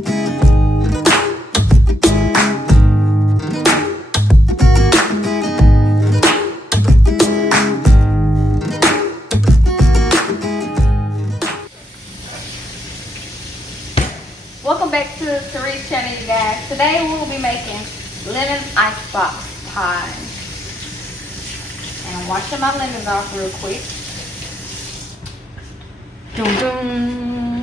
Welcome back to Teresa's channel, you guys. Today we'll be making lemon icebox pie. And I'm washing my lemons off real quick. Dun dun.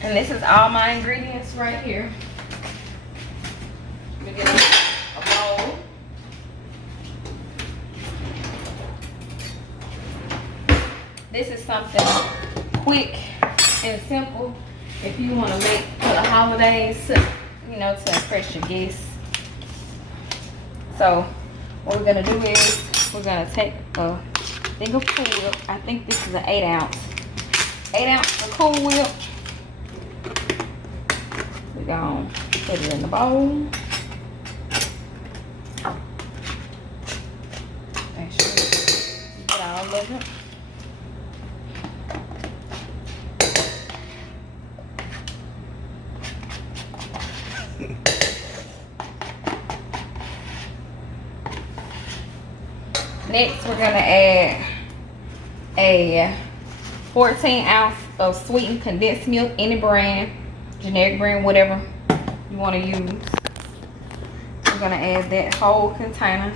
And this is all my ingredients right here. Let me get a bowl. This is something quick and simple if you want to make for the holidays, you know, to impress your guests. So what we're gonna do is we're gonna take a thing of Cool Whip. I think this is an 8 ounce of Cool Whip. We're gonna put it in the bowl. Make sure you get all of it. Next, we're gonna add a 14 ounce of sweetened condensed milk, any brand, generic brand, whatever you want to use. We're gonna add that whole container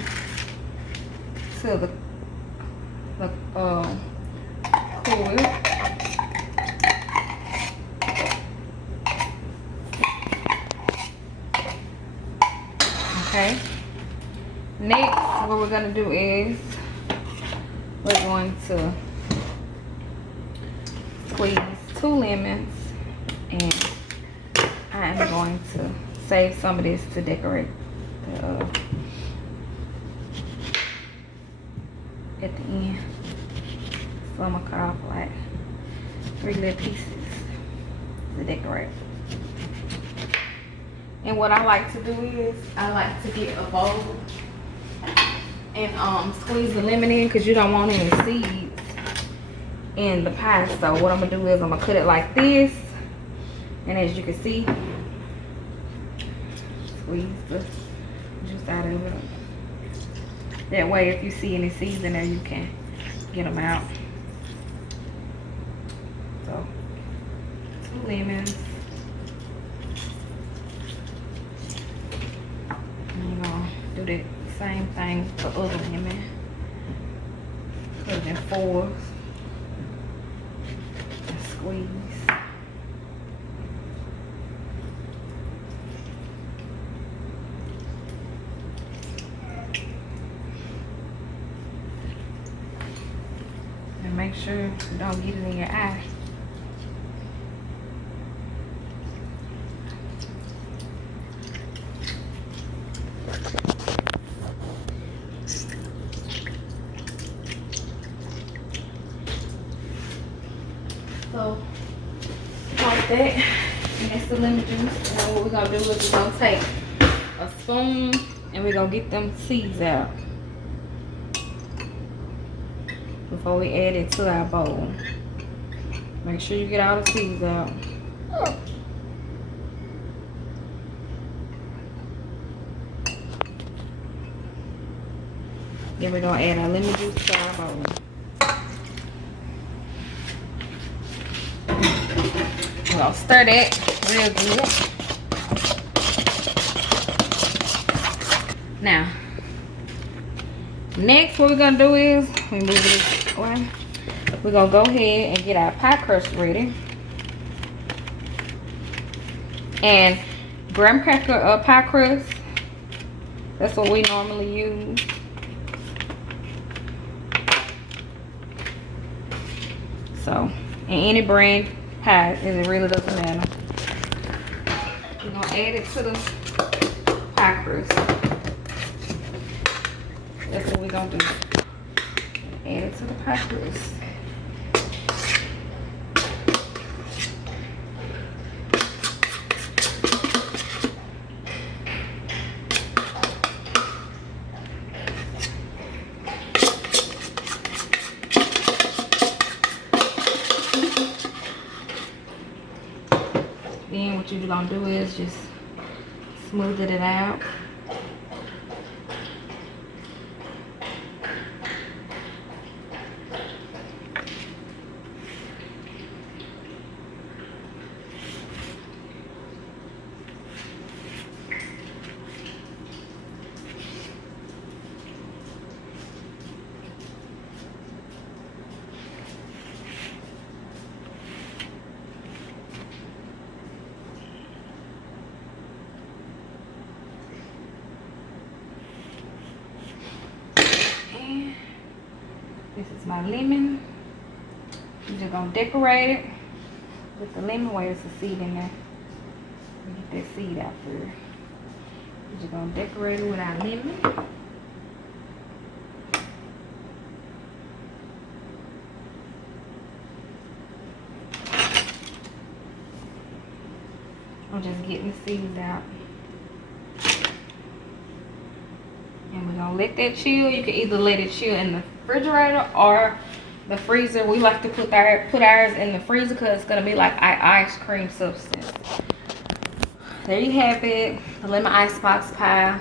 to the Cool Whip. Okay. Next, what we're going to do is we're going to squeeze 2 lemons, and I am going to save some of this to decorate at the end. So I'm going to cut off like 3 little pieces to decorate. And what I like to do is I like to get a bowl and squeeze the lemon in, because you don't want any seeds in the pie. So what I'm gonna do is I'm gonna cut it like this, and as you can see, squeeze the juice out of it. That way if you see any seeds in there, you can get them out. So 2 lemons. And you're gonna do that same thing for other lemon. Put it in 4s and squeeze. And make sure you don't get it in your eye. So, like that, and that's the lemon juice. And then what we're gonna do is we're gonna take a spoon and we're gonna get them seeds out before we add it to our bowl. Make sure you get all the seeds out. Then we're gonna add our lemon juice to our bowl. We're gonna stir that real good. Now, next what we're gonna do is, let me move this away. We're gonna go ahead and get our pie crust ready. And graham cracker pie crust, that's what we normally use. So, in any brand pie, it really doesn't matter. We're gonna add it to the pie crust. That's what we're gonna do. Add it to the pie crust. Then what you're gonna do is just smooth it out. This is my lemon. I'm just gonna decorate it with the lemon. Wait, there's a seed in there. Let me get that seed out first. I'm just gonna decorate it with our lemon. I'm just getting the seeds out. And we're gonna let that chill. You can either let it chill in the refrigerator or the freezer. We like to put ours in the freezer because it's gonna be like ice cream substance. There you have it, the lemon icebox pie.